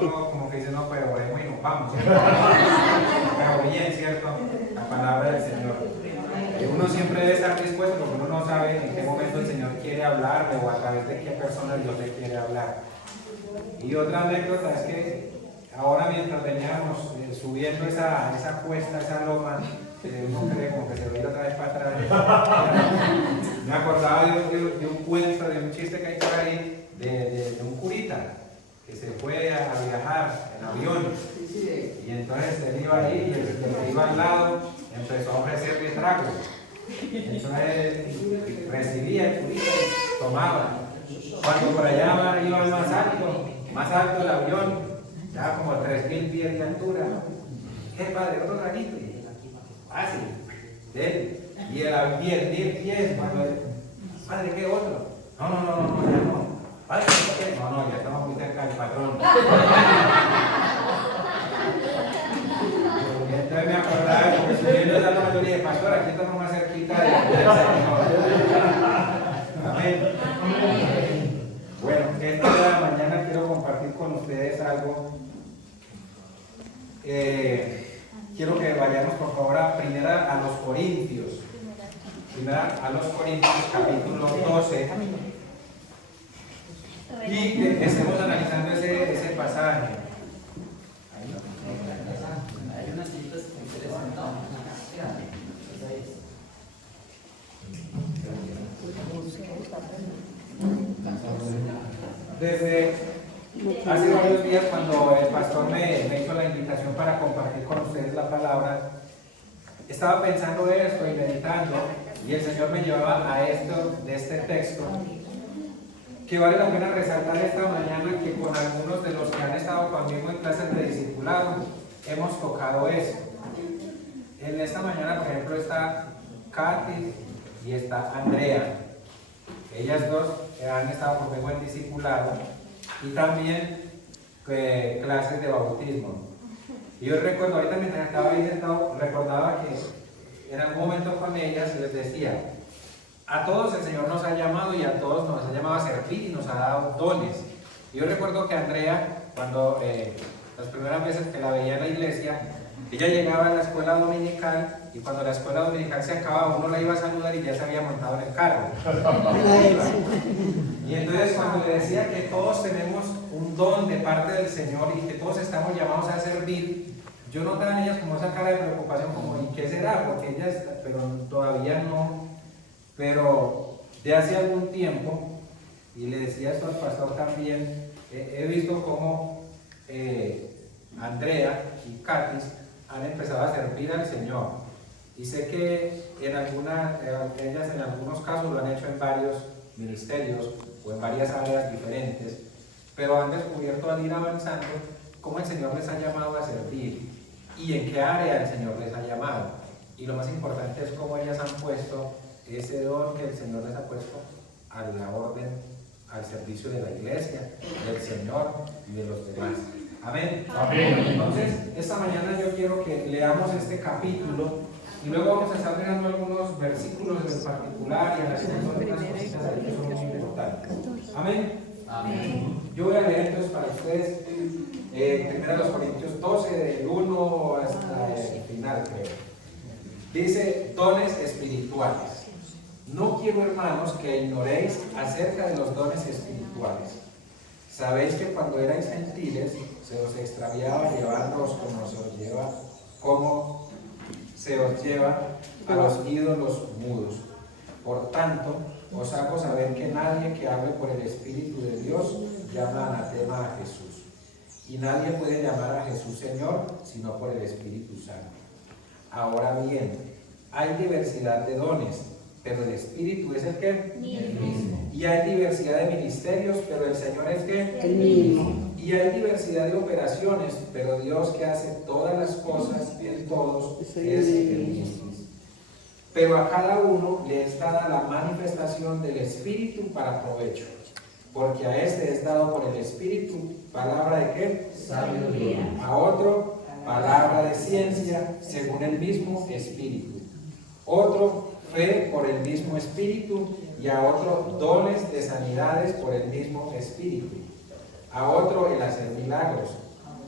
uno como que dice, no, pero oremos y nos vamos, ¿cierto? Pero bien, ¿cierto? La palabra del Señor. Uno siempre debe estar dispuesto porque uno no sabe en qué momento el Señor quiere hablarle o a través de qué persona Dios le quiere hablar. Y otra anécdota es que ahora mientras veníamos subiendo esa cuesta, esa loma, uno cree como que se va a ir otra vez para atrás. Me acordaba de un cuento, de un chiste que hay por ahí, de un curita que se fue a viajar en avión. Y entonces él iba ahí y el que iba al lado empezó a ofrecerle trago. Entonces recibía el curita y tomaba. Cuando por allá iba más alto el avión, ya como 3.000 pies de altura. ¿Qué padre? Otro traguito. Fácil. Y el 10.000 pies, padre, ¿qué otro? No, ya no. Padre, ¿qué? No, ya estamos muy cerca del patrón. Entonces me acordaba, porque subiendo esa loma, yo le dije, pastor, aquí estamos más cerquita del Señor. Amén. Bueno, esta de la mañana quiero compartir con ustedes algo. Quiero que vayamos por favor primera a los Corintios. Primera a los Corintios, capítulo 12. Y que estemos analizando ese pasaje. Hay unas citas que interesan, ¿no? Desde hace varios días, cuando el pastor me hizo la invitación para compartir con ustedes la palabra, estaba pensando esto y meditando, y el Señor me llevaba a esto de este texto, que vale la pena resaltar esta mañana que con algunos de los que han estado conmigo en clases de discipulado hemos tocado eso. En esta mañana, por ejemplo, está Katy y está Andrea. Ellas dos han estado conmigo en discipulado y también clases de bautismo. Y yo recuerdo, ahorita mientras estaba ahí sentado, recordaba que en algún momento con ellas les decía, a todos el Señor nos ha llamado y a todos nos ha llamado a servir y nos ha dado dones. Y yo recuerdo que Andrea, cuando las primeras veces que la veía en la iglesia, ella llegaba a la escuela dominical y cuando la escuela dominical se acababa, uno la iba a saludar y ya se había montado en el carro. Y entonces cuando le decía que todos tenemos un don de parte del Señor y que todos estamos llamados a servir, yo notaba en ellas como esa cara de preocupación, como ¿y qué será? Porque ellas, pero todavía no, pero de hace algún tiempo, y le decía esto al pastor también, he visto cómo Andrea y Katis han empezado a servir al Señor. Y sé que ellas en algunos casos lo han hecho en varios ministerios o en varias áreas diferentes, pero han descubierto al ir avanzando cómo el Señor les ha llamado a servir y en qué área el Señor les ha llamado. Y lo más importante es cómo ellas han puesto ese don que el Señor les ha puesto a la orden, al servicio de la iglesia, del Señor y de los demás. Amén. Amén. Entonces, esta mañana yo quiero que leamos este capítulo y luego vamos a estar mirando algunos versículos en particular y analizando otras cositas ahí que son muy importantes. Amén. Amén. Yo voy a leer entonces para ustedes primero los Corintios 12, del 1 hasta el final, creo. Dice, dones espirituales. No quiero, hermanos, que ignoréis acerca de los dones espirituales. Sabéis que cuando erais gentiles se os extraviaba llevándoos como se os lleva a los ídolos mudos. Por tanto, os hago saber que nadie que hable por el Espíritu de Dios llama anatema a Jesús. Y nadie puede llamar a Jesús Señor sino por el Espíritu Santo. Ahora bien, hay diversidad de dones, pero el Espíritu es el que el mismo. Y hay diversidad de ministerios, pero el Señor es que el mismo. Y hay diversidad de operaciones, pero Dios que hace todas las cosas en todos es el mismo. Pero a cada uno le es dada la manifestación del Espíritu para provecho, porque a este es dado por el Espíritu palabra de ¿qué? Sabiduría. A otro palabra de ciencia según el mismo Espíritu. Otro fe por el mismo Espíritu, y a otro dones de sanidades por el mismo Espíritu. A otro el hacer milagros,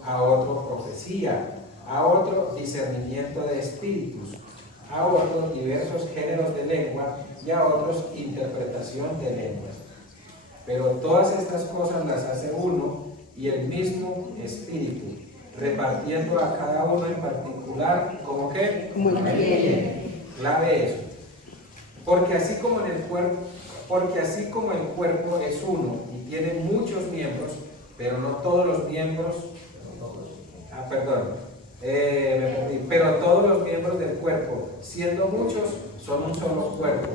a otro profecía, a otro discernimiento de espíritus, a otros diversos géneros de lengua y a otros interpretación de lenguas. Pero todas estas cosas las hace uno y el mismo Espíritu, repartiendo a cada uno en particular, ¿como qué? Como la quiere. Clave eso. Porque así como el cuerpo es uno y tiene muchos miembros, pero no todos los miembros, pero todos los miembros del cuerpo, siendo muchos, son un solo cuerpo,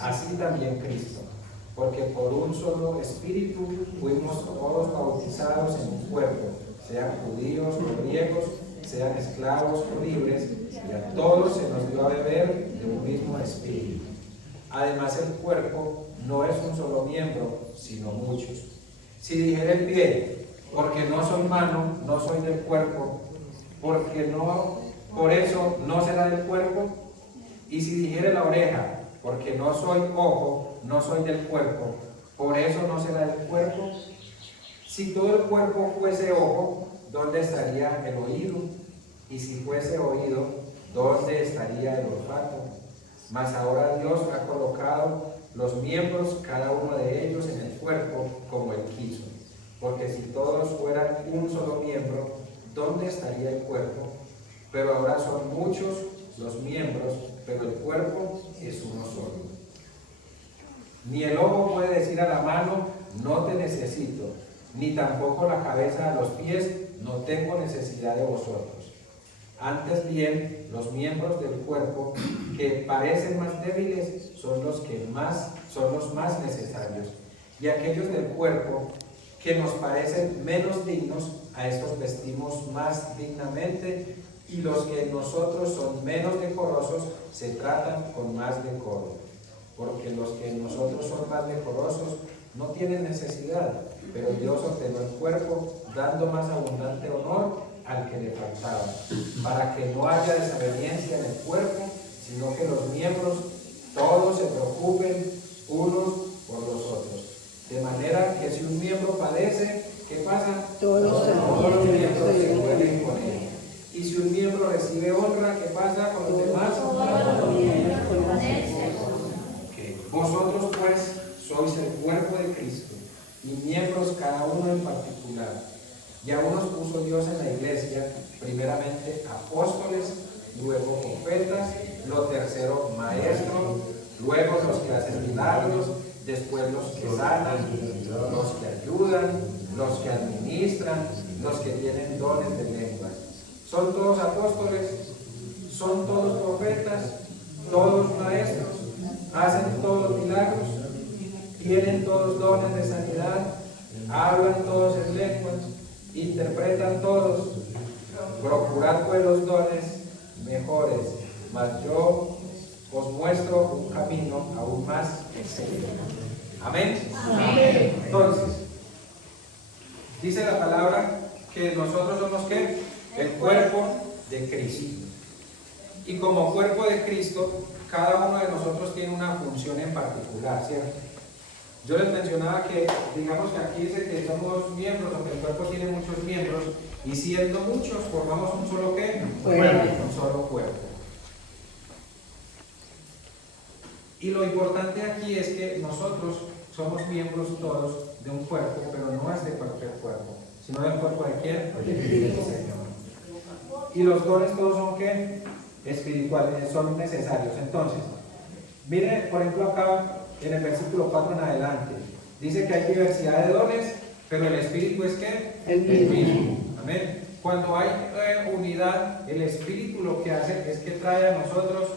así también Cristo. Porque por un solo espíritu fuimos todos bautizados en un cuerpo, sean judíos o griegos, sean esclavos o libres, y a todos se nos dio a beber de un mismo espíritu. Además, el cuerpo no es un solo miembro, sino muchos. Si dijera el pie, porque no soy mano, no soy del cuerpo, por eso no será del cuerpo. Y si dijera la oreja, porque no soy ojo, no soy del cuerpo, por eso no será del cuerpo. Si todo el cuerpo fuese ojo, ¿dónde estaría el oído? Y si fuese oído, ¿dónde estaría el olfato? Mas ahora Dios ha colocado los miembros, cada uno de ellos, en el cuerpo como Él quiso. Porque si todos fueran un solo miembro, ¿dónde estaría el cuerpo? Pero ahora son muchos los miembros, pero el cuerpo es uno solo. Ni el ojo puede decir a la mano, no te necesito, ni tampoco la cabeza a los pies, no tengo necesidad de vosotros. Antes bien, los miembros del cuerpo que parecen más débiles son los más necesarios, y aquellos del cuerpo que nos parecen menos dignos, a estos vestimos más dignamente, y los que en nosotros son menos decorosos se tratan con más decoro, porque los que en nosotros son más decorosos no tienen necesidad, pero Dios ordenó el cuerpo dando más abundante honor al que le faltaba, para que no haya desaveniencia en el cuerpo, sino que los miembros todos se preocupen unos por los otros. De manera que si un miembro padece, ¿qué pasa? Todos los miembros se mueven con él. Y si un miembro recibe honra, ¿qué pasa con los demás? Vosotros pues sois el cuerpo de Cristo y miembros cada uno en particular. Y a unos puso Dios en la iglesia, primeramente apóstoles, luego profetas, lo tercero maestros, luego los que hacen milagros, después los que sanan, los que ayudan, los que administran, los que tienen dones de lenguas. ¿Son todos apóstoles? ¿Son todos profetas? ¿Todos maestros? ¿Hacen todos milagros? ¿Tienen todos dones de sanidad? ¿Hablan todos en lenguas? ¿Interpretan todos? Procurad pues los dones mejores, mas yo os muestro un camino aún más excelente. ¿Amén? Amén. Entonces, dice la palabra que nosotros somos ¿qué? El cuerpo de Cristo. Y como cuerpo de Cristo, cada uno de nosotros tiene una función en particular, ¿cierto? Yo les mencionaba que, digamos que aquí dice que somos miembros, aunque el cuerpo tiene muchos miembros, y siendo muchos, formamos un solo ¿qué? Un solo cuerpo. Y lo importante aquí es que nosotros somos miembros todos de un cuerpo, pero no es de cualquier cuerpo, sino del cuerpo de ¿quién? Del Señor. Y los dones todos son ¿qué? Espirituales, son necesarios. Entonces, miren, por ejemplo, acá en el versículo 4 en adelante, dice que hay diversidad de dones, pero el Espíritu es ¿qué? El mismo. Amén. Cuando hay unidad, el Espíritu lo que hace es que trae a nosotros,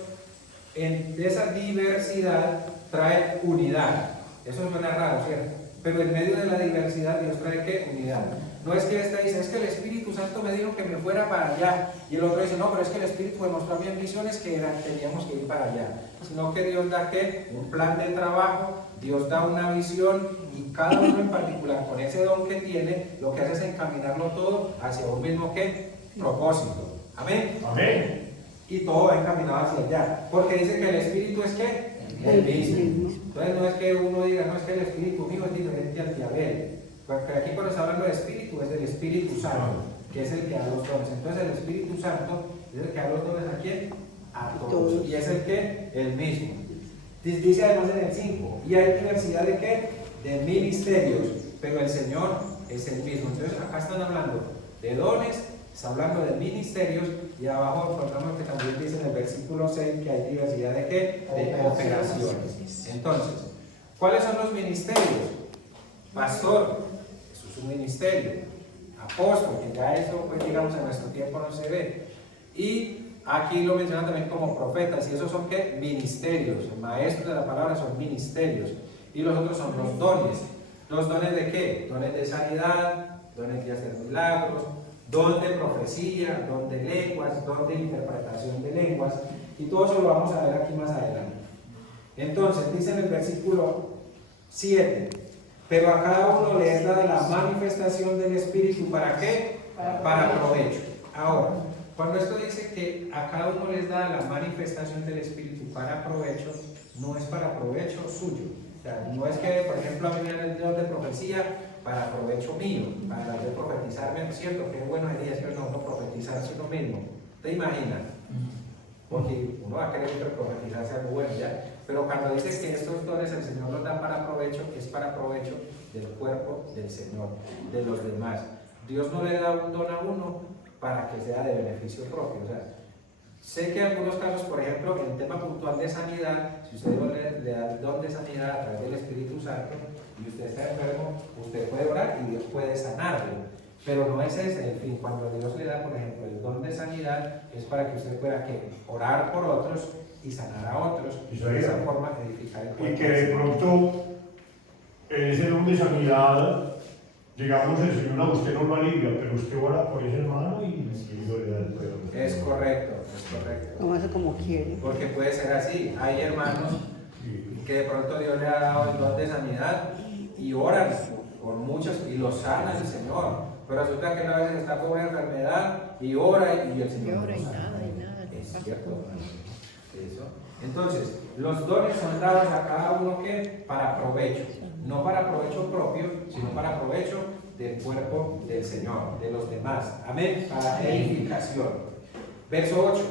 de esa diversidad, trae unidad. Eso suena raro, ¿cierto? Pero en medio de la diversidad, Dios trae ¿qué? Unidad. No es que este dice, es que el Espíritu Santo me dijo que me fuera para allá, y el otro dice, no, pero es que el Espíritu me mostró a mí en visiones que teníamos que ir para allá. Sino que Dios da ¿qué? Un plan de trabajo, Dios da una visión, y cada uno en particular, con ese don que tiene, lo que hace es encaminarlo todo hacia un mismo ¿qué? Propósito. Amén. Amén. Y todo va encaminado hacia allá, porque dice que el Espíritu es ¿qué? El mismo. Entonces no es que uno diga, no es que el Espíritu mío es diferente al de Abel. Porque aquí cuando está hablando de espíritu es del Espíritu Santo, que es el que da los dones. Entonces el Espíritu Santo es el que da los dones ¿a quién? A todos. ¿Y es el que? El mismo. Dice además en el 5, y hay diversidad de qué? De ministerios, pero el Señor es el mismo. Entonces acá están hablando de dones, está hablando de ministerios, y abajo encontramos que también dice en el versículo 6 que hay diversidad de qué? De operaciones. Entonces, ¿cuáles son los ministerios? Pastor, eso es un ministerio. Apóstol, que ya eso, pues digamos, en nuestro tiempo no se ve. Y aquí lo mencionan también como profetas, y esos son ¿qué? Ministerios. Maestros de la palabra son ministerios. Y los otros son los dones. ¿Los dones de qué? Dones de sanidad, dones de hacer milagros, don de profecía, don de lenguas, don de interpretación de lenguas. Y todo eso lo vamos a ver aquí más adelante. Entonces, dice en el versículo 7, pero a cada uno le es dada la manifestación del Espíritu, ¿para qué? Para provecho. Ahora, cuando esto dice que a cada uno les da la manifestación del Espíritu para provecho, no es para provecho suyo. O sea, no es que, por ejemplo, a mí me dan el don de profecía para provecho mío, para yo profetizarme, ¿no es cierto? Qué bueno sería si uno profetizarse uno mismo. ¿Te imaginas? Porque uno va a querer profetizarse algo bueno, ¿ya? Pero cuando dice que estos dones el Señor los da para provecho, es para provecho del cuerpo del Señor, de los demás. Dios no le da un don a uno para que sea de beneficio propio. O sea, sé que en algunos casos, por ejemplo, en el tema puntual de sanidad, si usted le da el don de sanidad a través del Espíritu Santo y usted está enfermo, usted puede orar y Dios puede sanarlo. Pero no es ese el fin. Cuando Dios le da, por ejemplo, el don de sanidad, es para que usted pueda ¿qué? Orar por otros y sanar a otros, y de esa forma edificar el cuerpo. Y que de pronto ese don de sanidad, digamos, el Señor a usted no lo alivia, pero usted ora por ese hermano y Dios le da el poder. Es correcto, es correcto. Como hace como quiere. Porque puede ser así. Hay hermanos que de pronto Dios le ha dado el don de sanidad y oran por muchos y los sana el Señor. Pero resulta que una vez está con una enfermedad y ora y el Señor Llora y no sana. nada, y nada. Es cierto. Eso. Entonces, los dones son dados a cada uno que para provecho, no para provecho propio, sino para provecho del cuerpo del Señor, de los demás. Amén. Para edificación. Verso 8.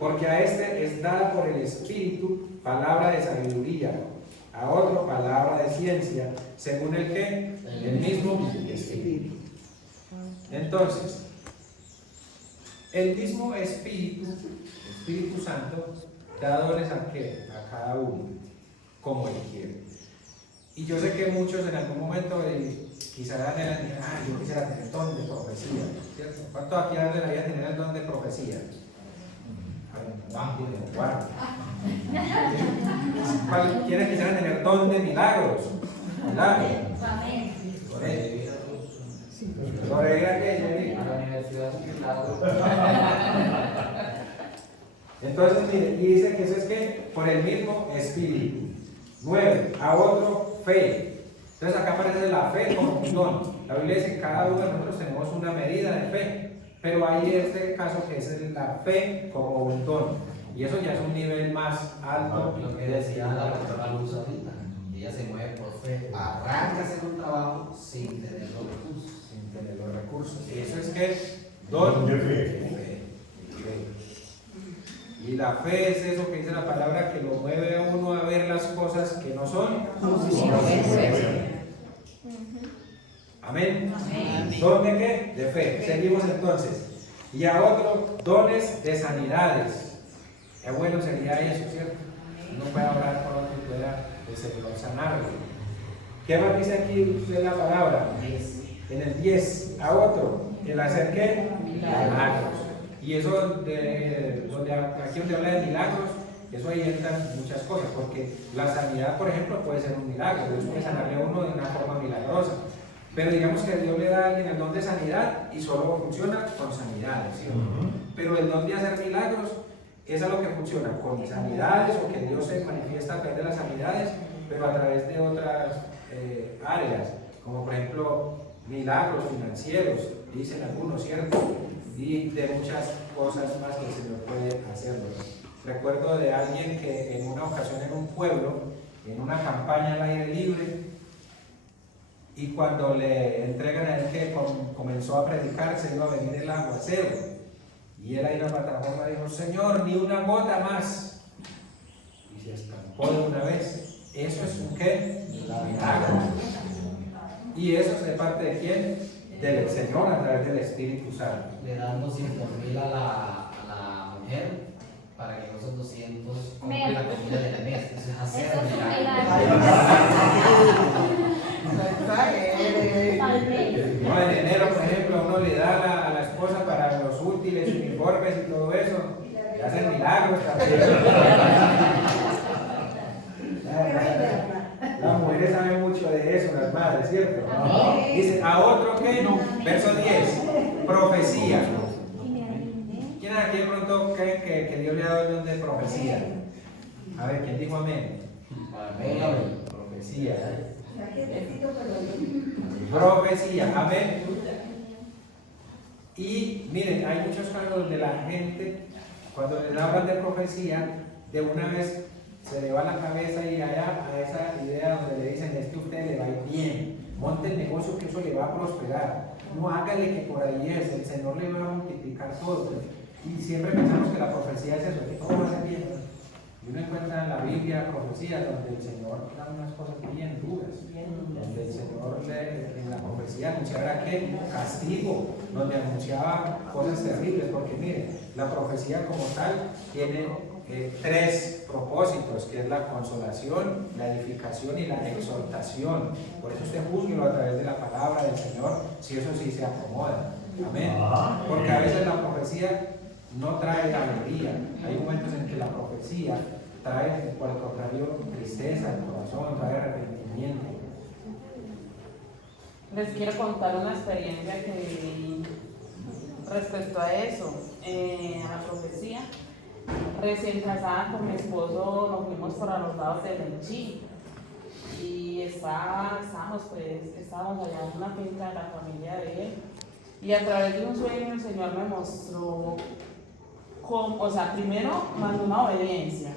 Porque a este es dada por el Espíritu palabra de sabiduría, a otro palabra de ciencia, según el que, el mismo Espíritu. Entonces, el mismo Espíritu, el Espíritu Santo, da dones a qué? A cada uno, como él quiere. Y yo sé que muchos en algún momento quizás anhelan, yo quisiera tener el don de profecía, ¿cierto? ¿Cuántos aquí anhelarían tener el don de profecía? ¿Quiénes quisieran tener don de milagros? Milagros. Sobrevivir a qué, A la universidad es un milagro. Entonces, mire, y dice que eso es que por el mismo Espíritu. 9. A otro, fe. Entonces acá aparece la fe como un don. La Biblia dice que cada uno de nosotros tenemos una medida de fe. Pero hay este caso que es la fe como un don. Y eso ya es un nivel más alto. Lo que decía la doctora Luz ahorita, ella se mueve por fe, arranca a hacer un trabajo sin tener los recursos. Sin tener los recursos. Y eso es que don de fe. Fe. Y la fe es eso que dice la palabra, que lo mueve a uno a ver las cosas que no son. Amén. ¿Don de qué? De fe. Seguimos entonces. Y a otro, dones de sanidades. Qué bueno sería eso, ¿cierto? Uno puede hablar por otro y pueda el Señor sanarlo. ¿Qué más dice aquí usted la palabra? En el 10, a otro, el hacer qué? Milagros. Y eso, aquí donde habla de milagros, eso ahí entran muchas cosas, porque la sanidad, por ejemplo, puede ser un milagro. Dios puede sanarle a uno de una forma milagrosa. Pero digamos que Dios le da a alguien el don de sanidad y solo funciona con sanidades, ¿sí? Pero el don de hacer milagros es algo que funciona con sanidades, o que Dios se manifiesta a través de las sanidades, pero a través de otras áreas, como por ejemplo milagros financieros, dicen algunos, ¿cierto? Y de muchas cosas más que el Señor puede hacerlo. Recuerdo de alguien que en una ocasión en un pueblo, en una campaña al aire libre, Y cuando le entregan a él que comenzó a predicar, se iba a venir el aguacero. Y él ahí en la plataforma dijo, Señor, ni una gota más. Y se estampó de una vez. ¿Eso es un qué? Milagro. ¿Y eso es de parte de quién? Del Señor a través del Espíritu Santo. Le dan 200.000 a la mujer para que esos 200 compren la comida del mes. Eso es hacer Eso es un milagro. No, en enero, por ejemplo, uno le da a la esposa para los útiles, uniformes y todo eso. Y hacen milagros también. Las mujeres saben mucho de eso, las madres, ¿cierto? Dice, a otro que, verso 10, profecía. ¿Quién aquí de pronto cree que Dios le ha dado el don de profecía? A ver, ¿quién dijo amén? Amén. Profecía. Profecía, amén. Y miren, hay muchos casos donde la gente, cuando les hablan de profecía, de una vez se le va la cabeza y allá a esa idea donde le dicen es que a usted le va a ir bien, monte el negocio que eso le va a prosperar, no hágale que por ahí es, el Señor le va a multiplicar todo. Y siempre pensamos que la profecía es eso, que todo va a ser bien. Y uno encuentra en la Biblia profecías donde el Señor da unas cosas bien duras, donde el Señor en la profecía anunciaba que castigo, donde anunciaba cosas terribles, porque mire, la profecía como tal tiene tres propósitos, que es la consolación, la edificación y la exhortación. Por eso usted júzguelo a través de la palabra del Señor, si eso sí se acomoda. Amén. Porque a veces la profecía no trae alegría. Hay momentos en que la profecía trae, por el contrario, tristeza al corazón, trae arrepentimiento. Les quiero contar una experiencia que viví respecto a eso, a la profecía. Recién casada con mi esposo nos fuimos para los lados de Menchí y estábamos allá en una finca de la familia de él, y a través de un sueño el Señor me mostró primero mandó una obediencia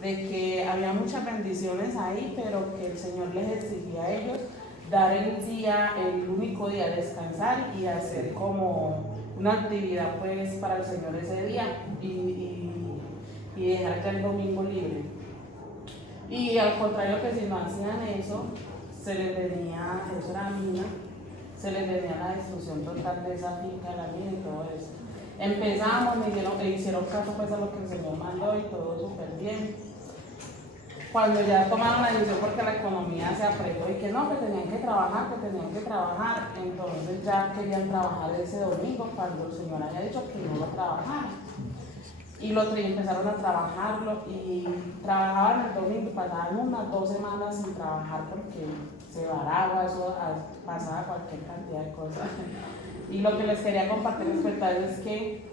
de que había muchas bendiciones ahí, pero que el Señor les exigía a ellos dar el único día, descansar y hacer como una actividad pues para el Señor ese día y dejar ya el domingo libre. Y al contrario, que si no hacían eso, se les venía, eso era mina, se les venía la destrucción total de esa finca, de la mina y todo eso. Empezamos, me hicieron caso pues a lo que el Señor mandó y todo súper bien. Cuando ya tomaron la decisión porque la economía se apretó y que no, que tenían que trabajar, entonces ya querían trabajar ese domingo cuando el Señor había dicho que no lo trabajaran. Y empezaron a trabajarlo y trabajaban el domingo, pasaban unas 2 semanas sin trabajar porque se varaba, eso pasaba cualquier cantidad de cosas. Y lo que les quería compartir respecto a eso es que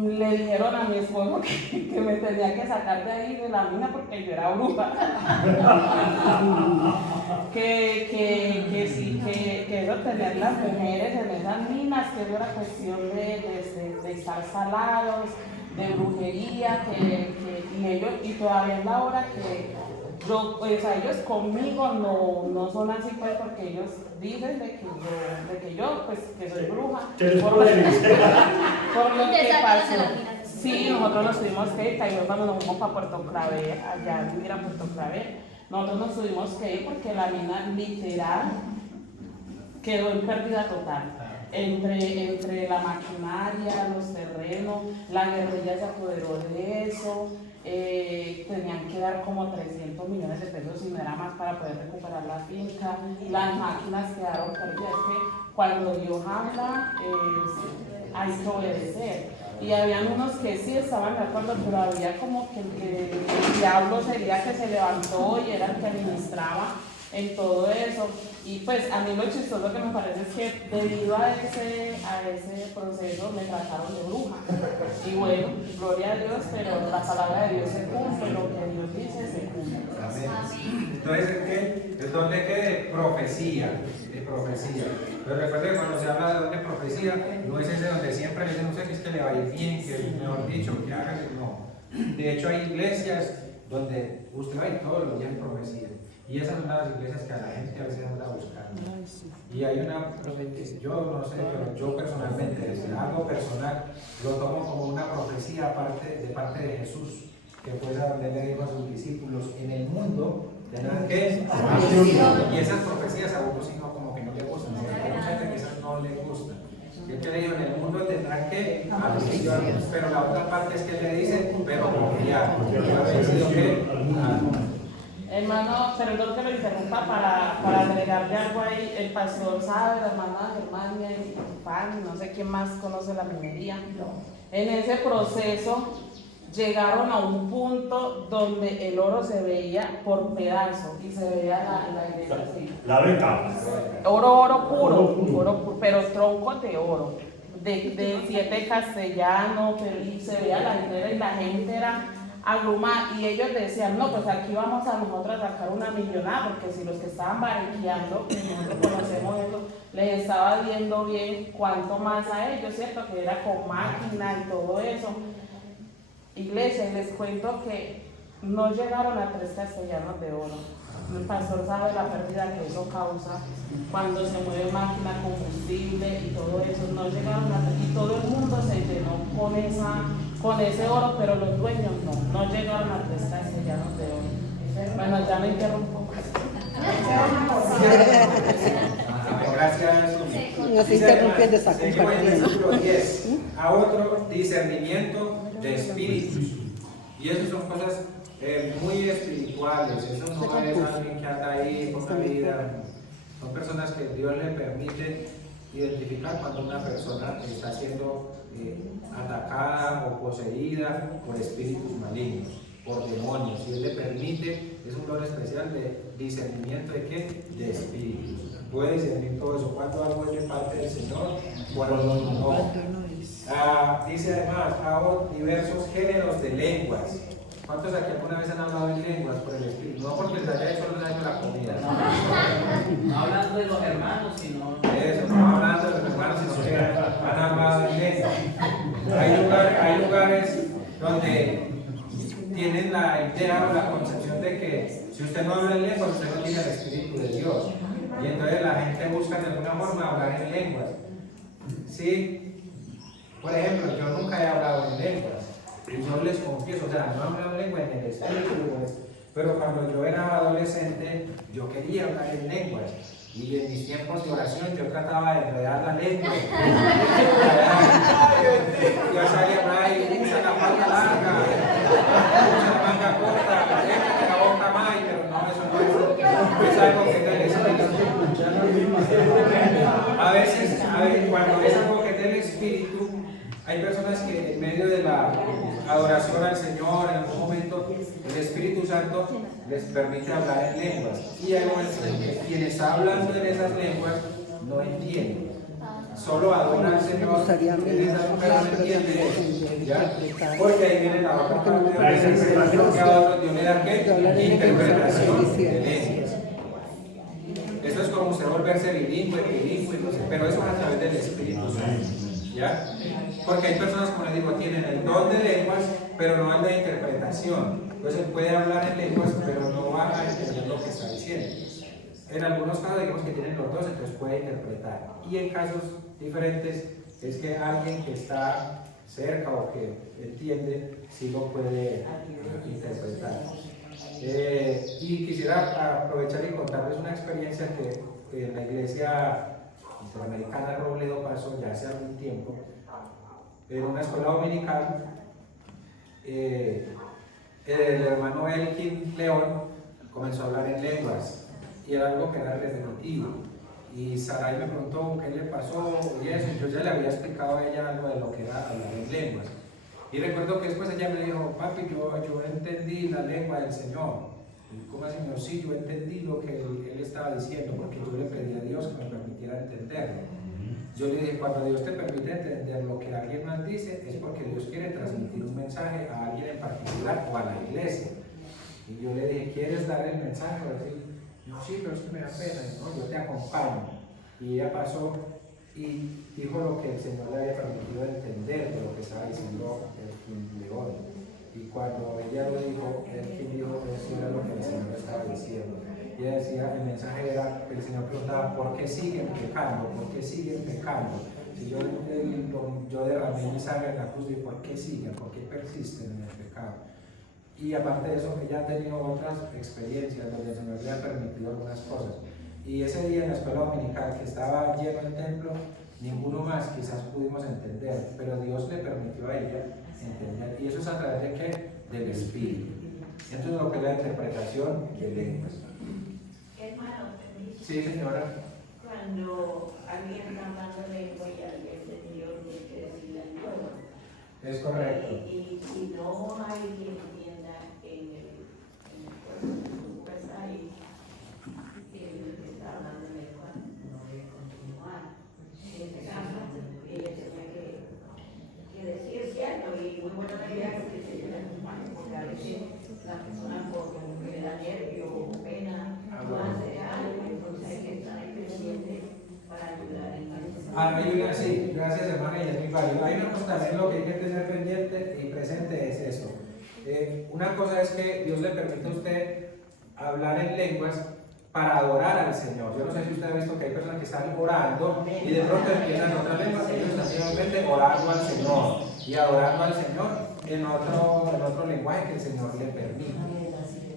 le dijeron a mi esposo que me tenía que sacar de ahí de la mina porque yo era bruja. que eso tener las mujeres en esas minas, que eso era cuestión de estar salados, de brujería, y todavía es la hora que ellos conmigo no son así pues, porque ellos dicen de que yo pues que soy bruja por lo que pasó. Sí, nosotros nos tuvimos que ir, cuando nos fuimos para Puerto Claver, allá vivir a Puerto Claver, nosotros nos tuvimos que ir porque la mina literal quedó en pérdida total. Entre la maquinaria, los terrenos, la guerrilla se apoderó de eso, tenían que dar como 300 millones de pesos y no era más para poder recuperar la finca, las máquinas quedaron perdidas. Es que cuando Dios habla hay que obedecer. Y habían unos que sí estaban de acuerdo, pero había como que el diablo sería que se levantó y era el que administraba en todo eso. Y pues a mí lo chistoso que me parece es que debido a ese proceso me trataron de bruja. Y bueno, gloria a Dios, pero la palabra de Dios se cumple, lo que Dios dice se cumple. Amén. Entonces, ¿el don de qué? De profecía. Pero recuerden que cuando se habla de don de profecía, no es ese donde siempre le dicen a usted que es que le va a ir bien, que mejor dicho, que haga, no. De hecho, hay iglesias donde usted va y todos los días profecía. Y esas son las iglesias que a la gente a veces anda buscando. Y hay una, yo no sé, pero yo personalmente, desde algo personal, lo tomo como una profecía de parte de Jesús, que fue a donde le dijo a sus discípulos: en el mundo tendrán que aflicción. Y esas profecías a uno sí no, como que no le gustan, hay mucha gente que esas no le gustan. Y él le dijo: en el mundo tendrán que aflicción, pero la otra parte es que le dice: pero confiar. Hermano, perdón que lo interrumpa para agregarle algo ahí. El pastor sabe, la hermana Germania y Pan, no sé quién más conoce la minería. En ese proceso llegaron a un punto donde el oro se veía por pedazos y se veía la iglesia así. La beta. Oro puro, pero troncos de oro, de 7 castellanos, y se veía la hilera y la gente era agrumada, y ellos decían: no, pues aquí vamos a nosotros a sacar una millonada, porque si los que estaban barriqueando, que nosotros conocemos eso, les estaba viendo bien cuánto más a ellos, ¿cierto? Que era con máquina y todo eso. Iglesia, y les cuento que no llegaron a 3 castellanos de oro. El pastor sabe la pérdida que eso causa cuando se mueve máquina, combustible y todo eso. No llegaron a 3, y todo el mundo se llenó con ese oro, pero los dueños no llegaron a 3 castellanos de oro. Bueno, ya me interrumpo. Gracias. Nos interrumpiendo esta compartiendo. En el versículo 10, a otro discernimiento de espíritus. Y esas son cosas muy espirituales. Eso no es alguien que anda ahí con una vida. Son personas que Dios le permite identificar cuando una persona está siendo atacada o poseída por espíritus malignos, por demonios. Y Él le permite, es un don especial de discernimiento de qué? De espíritus. Puede discernir todo eso, cuando algo es de parte del Señor, cuando no. Dice además, hago diversos géneros de lenguas. ¿Cuántos aquí alguna vez han hablado en lenguas por el Espíritu? No porque les haya hecho la comida. No hablando de los hermanos, sino... Eso, no hablando de los hermanos, sino que han hablado en lenguas. Hay lugares donde tienen la idea o la concepción de que si usted no habla en lenguas, usted no tiene el Espíritu de Dios. Y entonces la gente busca de alguna forma hablar en lenguas. ¿Sí? Por ejemplo, yo nunca he hablado en lenguas. Y yo les confieso, o sea, no he hablado en lengua en el espíritu, pero cuando yo era adolescente, yo quería hablar en lenguas. Y en mis tiempos de oración yo trataba de enredar la lengua. Yo salía por ahí, usa la falda larga, usa la manga corta, déjate la boca más, pero no, eso no es algo que te el espíritu. A veces, cuando es algo que te el espíritu, hay personas que en medio de la adoración al Señor, en algún momento, el Espíritu Santo les permite hablar en lenguas. Y hay momentos en que quien está hablando en esas lenguas no entiende. Solo adora al Señor en esas lenguas, no entiende. ¿Ya? Porque ahí viene la otra parte de Dios le da ¿qué? Interpretación de lenguas. Eso es como usted volverse bilingüe, no sé, pero eso es a través del Espíritu Santo. ¿Ya? Porque hay personas, como les digo, tienen el don de lenguas, pero no el de interpretación. Entonces puede hablar en lenguas, pero no va a entender lo que está diciendo. En algunos casos, digamos que tienen los dos, entonces puede interpretar. Y en casos diferentes, es que alguien que está cerca o que entiende, sí lo puede interpretar. Y quisiera aprovechar y contarles una experiencia que en la iglesia Interamericana Robledo pasó ya hace algún tiempo. En una escuela dominical, el hermano Elkin León comenzó a hablar en lenguas y era algo que era repetitivo. Y Sarai me preguntó qué le pasó y eso. Yo ya le había explicado a ella algo de lo que era hablar en lenguas. Y recuerdo que después ella me dijo: papi, yo entendí la lengua del Señor. ¿Cómo así? No, sí, yo entendí lo que él estaba diciendo, porque yo le pedí a Dios que me permitiera entenderlo. Yo le dije: cuando Dios te permite entender lo que alguien más dice, es porque Dios quiere transmitir un mensaje a alguien en particular o a la iglesia. Y yo le dije: ¿quieres dar el mensaje? Yo: sí, pero es que me da pena. No, yo te acompaño. Y ella pasó y dijo lo que el Señor le había permitido entender de lo que estaba diciendo el León. Y cuando ella lo dijo, él dijo: eso era lo que el Señor estaba diciendo. Y ella decía, el mensaje era, el Señor preguntaba, ¿por qué siguen pecando? ¿Por qué siguen pecando? Si yo derramé mi sangre en la cruz, ¿y por qué siguen? ¿Por qué persisten en el pecado? Y aparte de eso, ella ha tenido otras experiencias donde el Señor le ha permitido algunas cosas. Y ese día en la escuela dominical, que estaba lleno el templo, ninguno más quizás pudimos entender, pero Dios le permitió a ella entender. ¿Y eso es a través de qué? Del Espíritu. Entonces, lo que es la interpretación de lenguas. Hermano, permiso. Sí, señora. Cuando alguien está hablando lengua y alguien Dios tiene que decir la lengua. Es correcto. Y no hay quien entienda en el pueblo, pues ahí, el que está hablando lengua no debe continuar. En este caso, ella tenía que decir cierto, y muy buena la idea que se le acompañe, porque a veces las personas por le da nervio o pena no hace algo, entonces hay que estar ahí pendiente para ayudar en eso. Sí, gracias hermana, y es muy válido. Hay una cosa también lo que hay que tener pendiente y presente es esto. Una cosa es que Dios le permite a usted hablar en lenguas para adorar al Señor. Yo no sé si usted ha visto que hay personas que están orando y de pronto empiezan en otra lengua, ellos están simplemente orando al Señor y adorando al Señor en otro lenguaje que el Señor le permite.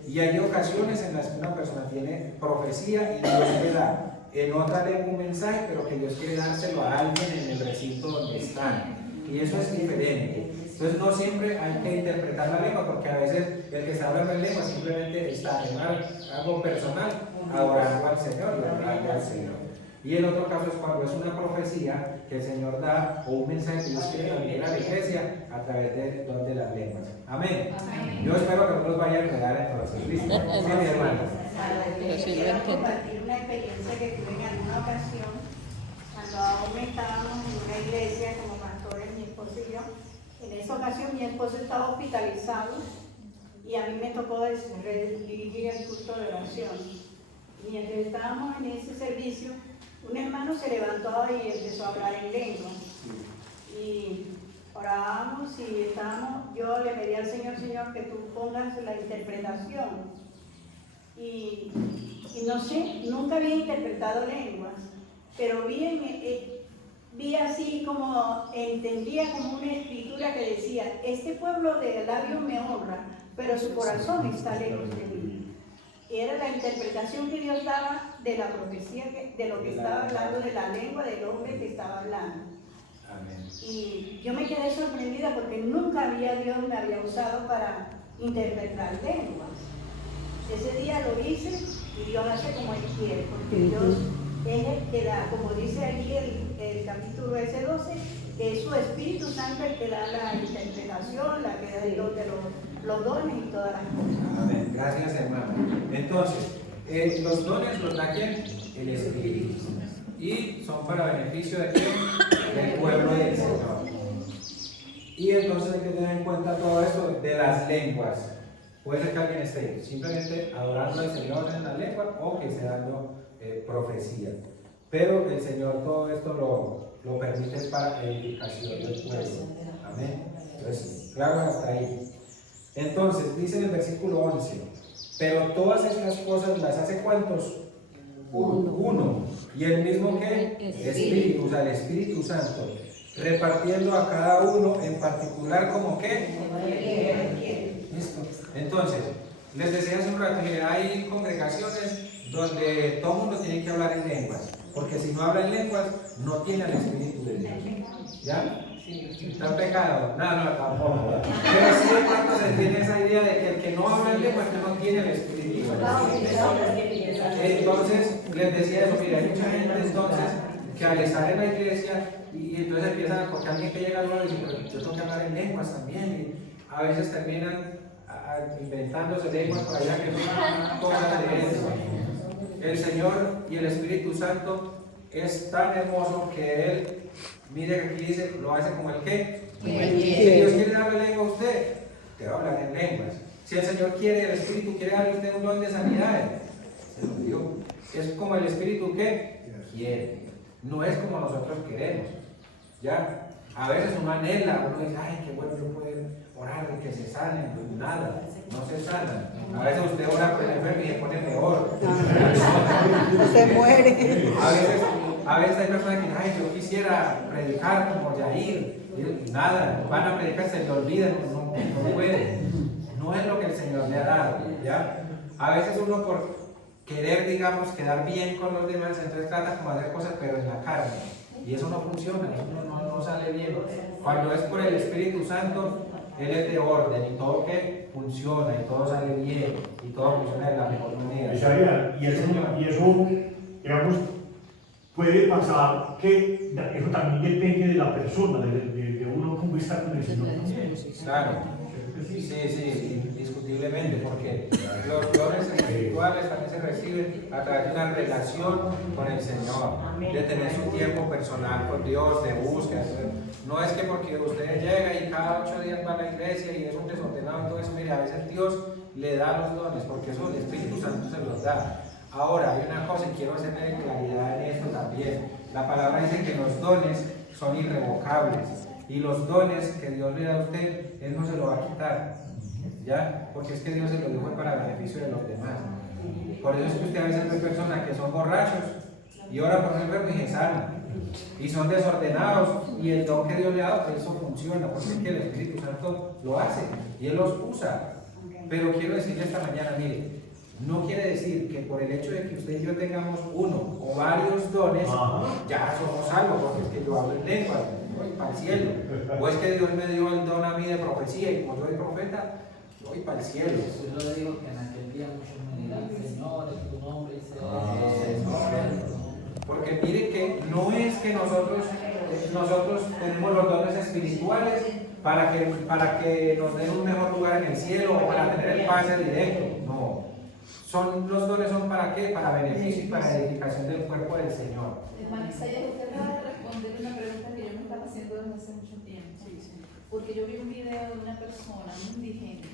Y hay ocasiones en las que una persona tiene profecía y Dios le da en otra lengua un mensaje, pero que Dios quiere dárselo a alguien en el recinto donde están. Y eso es diferente. Entonces no siempre hay que interpretar la lengua, porque a veces el que está hablando en lengua simplemente está en algo personal, adorando al Señor y honrando al Señor. Y el otro caso es cuando es una profecía que el Señor da o un mensaje que Dios quiere transmitir a la iglesia a través de las lenguas. Amén. Yo espero que no nos vaya a quedar entonces. ¿Listo? Sí, mi hermano. Pero sí, yo Quiero entiendo. compartir una experiencia que tuve en alguna ocasión cuando aún estábamos en una iglesia como pastores, mi esposo y yo. En esa ocasión mi esposo estaba hospitalizado y a mí me tocó dirigir el culto de oración. Mientras estábamos en ese servicio, un hermano se levantó y empezó a hablar en lengua. Y orábamos y yo le pedí al Señor, Señor, que tú pongas la interpretación. Y no sé, nunca había interpretado lenguas, pero vi así como, entendía como una escritura que decía, este pueblo de labios me honra, pero su corazón está lejos de mí. Y era la interpretación que Dios daba de la profecía, de lo que estaba hablando, de la lengua del hombre que estaba hablando. Amén. Y yo me quedé sorprendida porque nunca Dios me había usado para interpretar lenguas. Ese día lo hice y Dios hace como Él quiere, porque Dios es el que da, como dice allí el capítulo ese 12, que es su Espíritu Santo el que da la interpretación, la que da el don de los dones y todas las cosas. Amén. Gracias, hermano. Entonces, los dones los da ¿quién? El Espíritu. Y son para beneficio de quién? Del pueblo del Señor. Y entonces hay que tener en cuenta todo esto de las lenguas. Puede ser que alguien esté simplemente adorando al Señor en la lengua o que esté dando profecía. Pero el Señor todo esto lo permite para edificación del pueblo. Amén. Entonces, claro, hasta ahí. Entonces, dice en el versículo 11, pero todas estas cosas las hace ¿cuántos? Uno. Y el mismo que Espíritu, o sea, el Espíritu Santo, repartiendo a cada uno en particular como que. ¿Listo? Entonces, les decía hace un rato, mire, hay congregaciones donde todo el mundo tiene que hablar en lenguas, porque si no habla en lenguas, no tiene el Espíritu de Dios. ¿Ya? ¿Está en pecado? No, tampoco. Pero sí de pronto se tiene esa idea de que el que no habla en lenguas no tiene el Espíritu de Dios. Entonces, les decía eso, mire, hay mucha gente entonces que al estar en la iglesia y entonces empiezan a, porque alguien que llega nuevo y dice, pero yo tengo que hablar en lenguas también, y a veces terminan inventándose lenguas por allá que no son cosas de eso. El Señor y el Espíritu Santo es tan hermoso que Él, mire que aquí dice, lo hace como el que. Si Dios quiere darle lengua a usted, te va a hablar en lenguas. Si el Señor quiere, el Espíritu quiere darle a usted un don de sanidades, se lo dio. Es como el Espíritu que quiere, no es como nosotros queremos. ¿Ya? A veces uno anhela, uno dice, ay, qué bueno yo poder orar de que se sanen, pues nada, no se sanan. A veces usted ora por el enfermo y se pone peor. Se muere. A veces hay personas que dicen, ay, yo quisiera predicar como Yair, y nada, van a predicar, se le olvidan, no puede. No es lo que el Señor le ha dado, ¿ya? A veces uno por querer, digamos, quedar bien con los demás, entonces trata como de hacer cosas, pero en la carne. Y eso no funciona, eso no sale bien. Cuando es por el Espíritu Santo, Él es de orden y todo que funciona y todo sale bien y todo funciona de la mejor manera. Y eso, digamos, puede pasar que eso también depende de la persona, de uno cómo está con el Señor. Claro, sí, indiscutiblemente, porque los dones espirituales también se reciben a través de una relación con el Señor, de tener su tiempo personal con Dios, de búsqueda. No es que porque usted llega y cada 8 días va a la iglesia y es un desordenado y todo eso, mire, a veces Dios le da los dones, porque eso el Espíritu Santo se los da. Ahora, hay una cosa y quiero hacerle claridad en esto también. La palabra dice que los dones son irrevocables. Y los dones que Dios le da a usted, Él no se lo va a quitar, ¿ya? Porque es que Dios se lo dio para beneficio de los demás. Por eso es que usted a veces ve personas que son borrachos y oran por un enfermo y se sanan. Y son desordenados y el don que Dios le ha dado, pues eso funciona, porque es que el Espíritu Santo lo hace y Él los usa. Pero quiero decirle esta mañana, mire, no quiere decir que por el hecho de que usted y yo tengamos uno o varios dones, ya somos salvos, porque es que yo hablo en lengua, voy para el cielo. O es que Dios me dio el don a mí de profecía y como yo soy profeta, yo voy para el cielo. Yo le digo que en aquel día muchos me dirán, Señor, en tu nombre porque mire que no es que nosotros tenemos los dones espirituales para que nos den un mejor lugar en el cielo o para tener el pase directo. No. Los dones son para qué? Para beneficio y para edificación del cuerpo del Señor. Hermano Isaías, usted acaba de responder una pregunta que yo me estaba haciendo desde hace mucho tiempo. Porque yo vi un video de una persona, un indigente,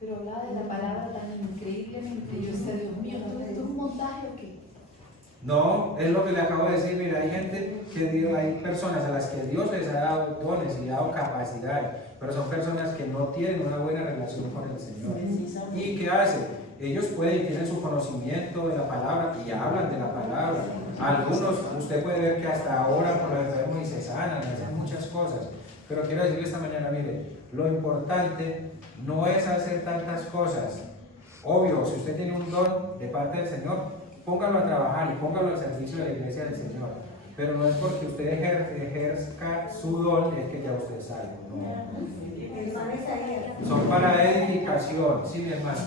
pero hablaba de la palabra tan increíblemente. Yo decía, Dios mío, ¿esto es un montaje o qué? No, es lo que le acabo de decir. Mira, hay gente hay personas a las que Dios les ha dado dones y ha dado capacidad, pero son personas que no tienen una buena relación con el Señor. ¿Y qué hacen? Ellos tienen su conocimiento de la palabra y hablan de la palabra. Algunos, usted puede ver que hasta ahora por los enfermos y se sanan, hacen muchas cosas. Pero quiero decirle esta mañana, mire, lo importante no es hacer tantas cosas. Obvio, si usted tiene un don de parte del Señor, póngalo a trabajar y póngalo al servicio de la iglesia del Señor. Pero no es porque usted ejerza su don, es que ya usted es salvo. No. Son para edificación, sí, mi hermano.